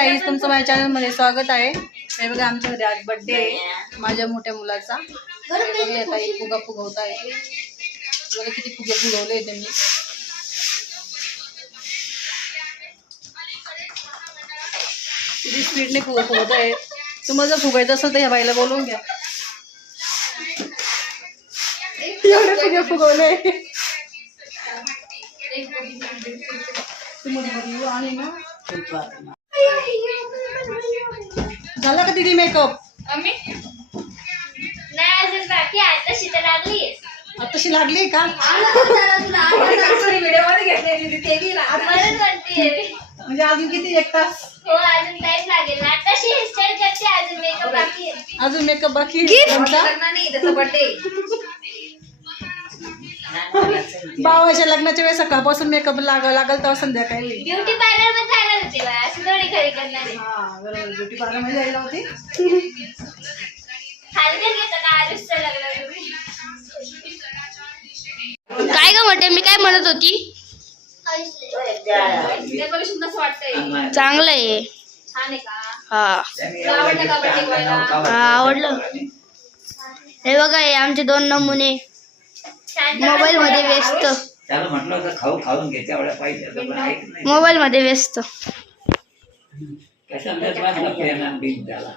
Guys तुमचं माझ्या चॅनलमध्ये स्वागत हे घरी आज फुगा फुगवत आहे. बघा फुगे फुगवले किती स्पीडने फुगा फुगवत आहे. तुम्हाला जर फुगायचं असेल तर ह्या फुगे फुगवले. ना झाला का दिदी मेकअप मम्मी? नाही अजून बाकी आता शिता लागली. आताशी लागली का? म्हणून म्हणते म्हणजे अजून किती? एक तास? हो अजून टाइम लागेल. आताशी हेअरस्टाईल करते अजून मेकअप बाकी आहे. अजून मेकअप बाकी? भावाच्या लग्नाच्या वेळेस सकाळपासून मेकअप लाग लागल तेव्हा संध्याकाळी. ब्युटी पार्लरमध्ये जाणार होते बा. असं थोडी खरी करणार. आहे हा बरोबर. ब्युटी पार्लरमध्ये जायला होती? हलक्यात घेता का? आयुष्य लागलं तुम्ही. काय ग म्हटलं मी काय म्हणत होती? डेकोरेशन कसं वाटतंय? चांगलं आहे. छान आहे का? हा. आवडलं का? हा, आवडलं. हे बघा हे आमचे दोन नमुने. मोबाईल मध्ये व्यस्त. त्याला म्हटलं होतं खाऊ खाऊन घे तेवढ्या पाहिजे आता पण ऐक नाही. मोबाईल मध्ये व्यस्त. कशाला वाटला प्रेरणा बिन त्याला?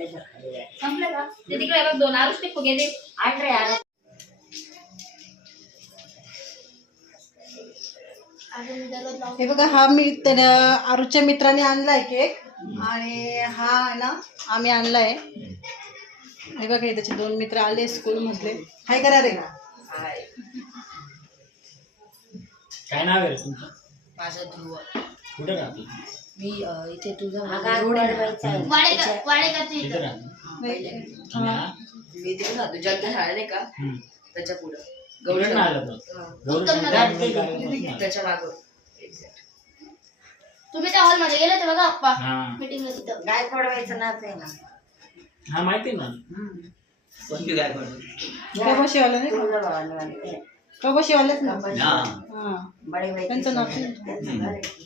संपलं का? ते तिकडे बघ दोन आरुष ते फुगे दे. हे बघा हा मी आरुच्या मित्राने आणलाय केक. आणि हा आहे ना आम्ही आणलाय. हे बघा हे त्याचे दोन मित्र आले स्कूल मधले. हाय करा रे काय नाव आहे रे तुमचं? माझा ध्रुव. कुठे राहतो? मी इथे तुझा रोड आहे. ना, तिथे राहतो आणि हा? मी तिथे राहतो जनता शाळा नाही का? हम्म. त्याच्या पुढं. गौरव त्याच्या मागं. तुम्ही त्या हॉलमध्ये गेले ते बघा अप्पा हा. मीटिंगला तिथं. हा माहिती आहे ना? कोणती नाही कपाशीवालेच ना हा. त्यांचं नाव घरी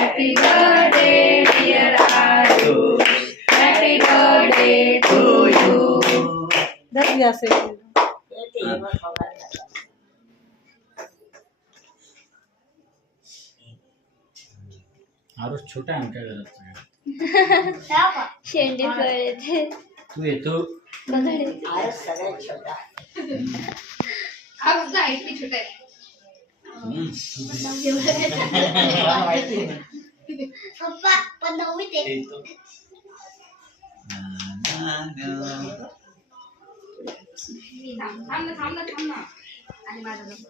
वापरता ना घरचे बाहेर जातो धरली असेल आरोस छोटा आहे आमच्या घरात सगळं. शेंडी फळ तू येतो? हा फक्त ऐकली छोटा आहे. मला माहिती आहे ना. पप्पा पण नववीत आहे येतो थांब थांब ना थांब ना थांब ना आणि माझा नंबर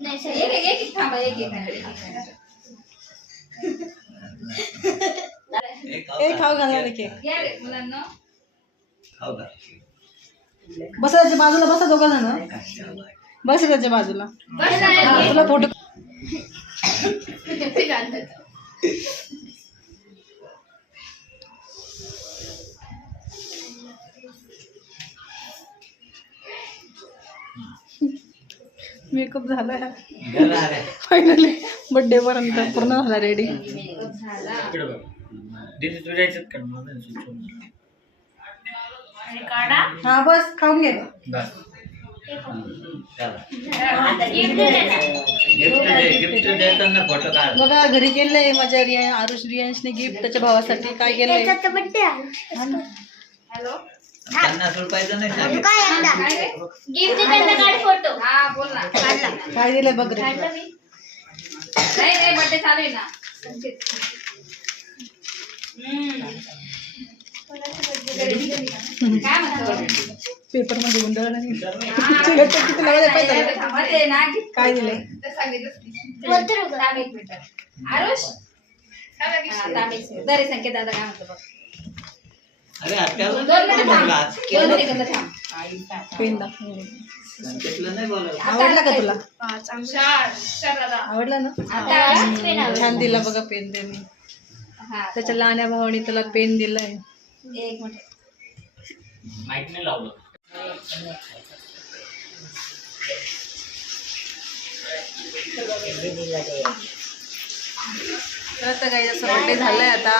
नाही सर एक एक एक थांबा एक एक ए खाऊ घालणार केक घ्या रे मुलांना खाऊ घाल. बसा त्याच्या बाजूला बसा दोघं जण बस त्याच्या बाजूला बस हा, तुला फोटो मेकअप झाला गेला. फायनली बर्थडे पर्यंत पूर्ण झाला रेडी इकडे बघ दीदी तुझ्या याच्यात कर मला नाही सुचवलं. हा बस खाऊन घे बस। चला. गिफ्ट दे ना गिफ्ट दे गिफ्ट देताना फोटो काढ बघा घरी केलंय माझ्या रिया आरुष रियांशने गिफ्ट त्याच्या भावासाठी काय केलंय? हॅलो? पन्नास रुपयाचं नाही सांगितलं. गिफ्ट त्यांना काढ फोटो. हा बोल ना. काढला. काय दिलंय बघ रे. काढला मी. नाही नाही बर्थडे चालू आहे ना. पेपरमध्ये गुंडळ नाही हा. काय दिलंय? आरुष? हा. दरे संकेत दादा काय म्हणतो बघ. अरे आवडला का तुला? चार चार दादा. आवडला ना? आता छान दिला बघा पेन त्यांनी. हा. त्याच्या लहान्या भावाने तुला पेन दिलाय. एक मिनिट. माहीत नाही लावलं. तर काही असं बर्थडे झालंय आता.